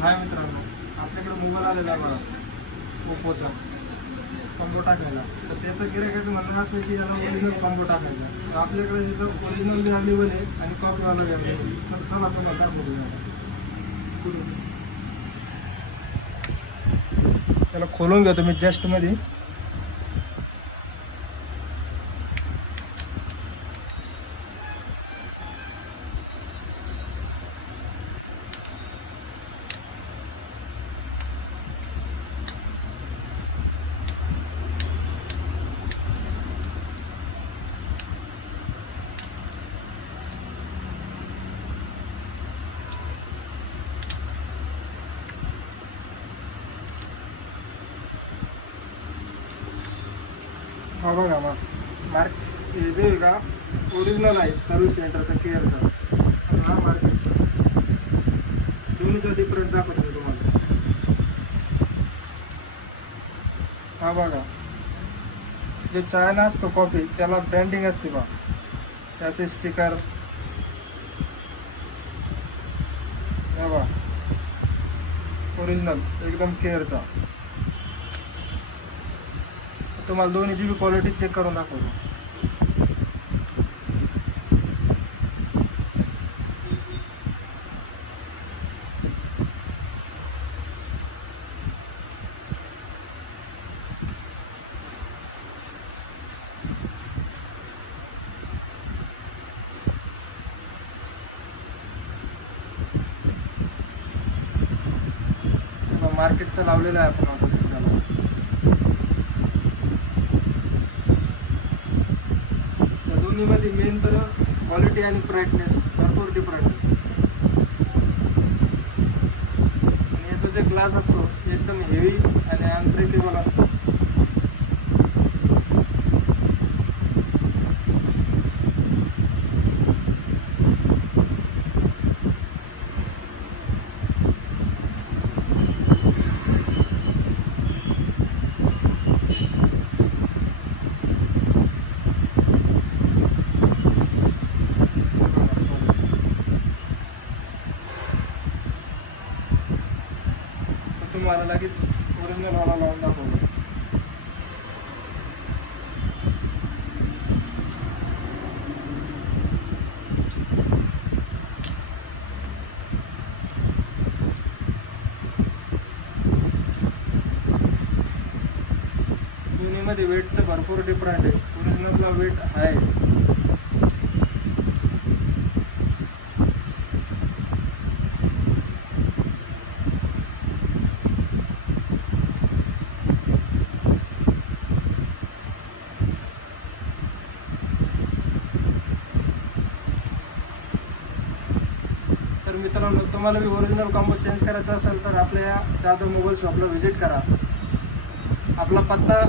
हाय मित्रांनो, आपल्याकडे मोबाईल आलेला आहे बघा, ओप्पोचा कॉम्बो टाकायला. तर त्याचं गिऱ्हाईकाचं म्हणणं असं आहे की याला ओरिजिनल कॉम्बो टाकायचा. तर आपल्याकडे त्याचं ओरिजिनल बी अवेलेबल आहे आणि कॉपीवाला बी अवेलेबल आहे. तर चला आपण दाखवतो त्याला खोलून घेतो मी जस्टमध्ये. हा बघा मग हे जे आहे का ओरिजिनल आहे सर्व्हिस सेंटरचा केअरचा. हा मार्केटचा दोन्हीचा डिफरंट दाखवतो मी तुम्हाला. हा बघा, जे चायना असतो कॉफी त्याला ब्रँडिंग असते बा, त्याचे स्टिकर बघा ओरिजिनल एकदम केअरचा. तुम्हाला दोन्हीची बी क्वालिटी चेक करून दाखवतो. मार्केटचं लावलेलं आहे आपण आता सध्याला. त्या दोन्हीमध्ये मेन तर क्वालिटी आणि ब्राईटनेस भरपूर डिफरंट आहे. आणि याचा जे ग्लास असतो एकदम हेवी आणि अनब्रेकेबल असतो. तुम्हाला लगेच ओरिजिनल वाला लावून दाखवतो. दोन्हीमध्ये वेटचं भरपूर डिफरंट आहे. ओरिजिनलला वेट आहे. तर मित्रांनो, तुम्हाला बी ओरिजिनल कॉम्बो चेंज करायचा असेल तर आपल्या या जाधव मोबाईल शॉपला व्हिजिट करा. आपला पत्ता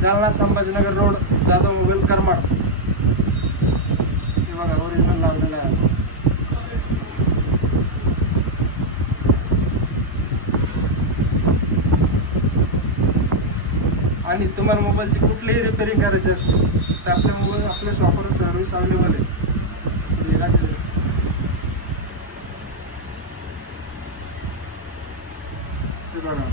जालना संभाजीनगर रोड, जाधव मोबाईल करमाड. हे बघा ओरिजिनल लावलेलं आहे. आणि तुम्हाला मोबाईलची कुठलीही रिपेअरिंग करायची असेल तर आपल्या शॉपवर सर्व्हिस अवेलेबल आहे. हे बघा